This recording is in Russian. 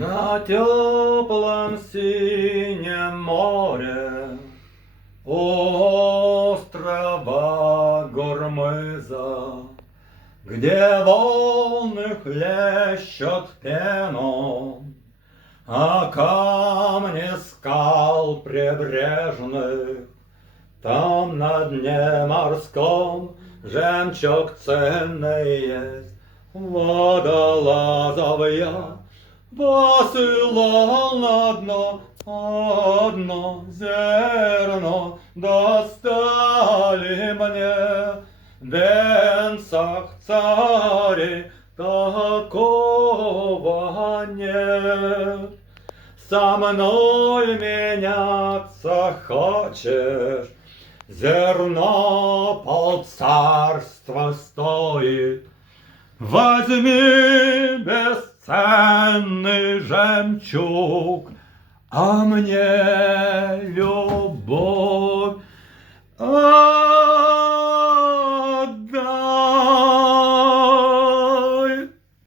На теплом синем море у острова Гормыза, где волны хлещут пену, а камни скал прибрежных, там на дне морском жемчуг ценный есть. Водолазов я посылал на дно, одно зерно достали мне. Венцах царей такого нет. Со мной меняться хочешь, зерно полцарства стоит. Возьми бесценный жемчуг, а мне любовь.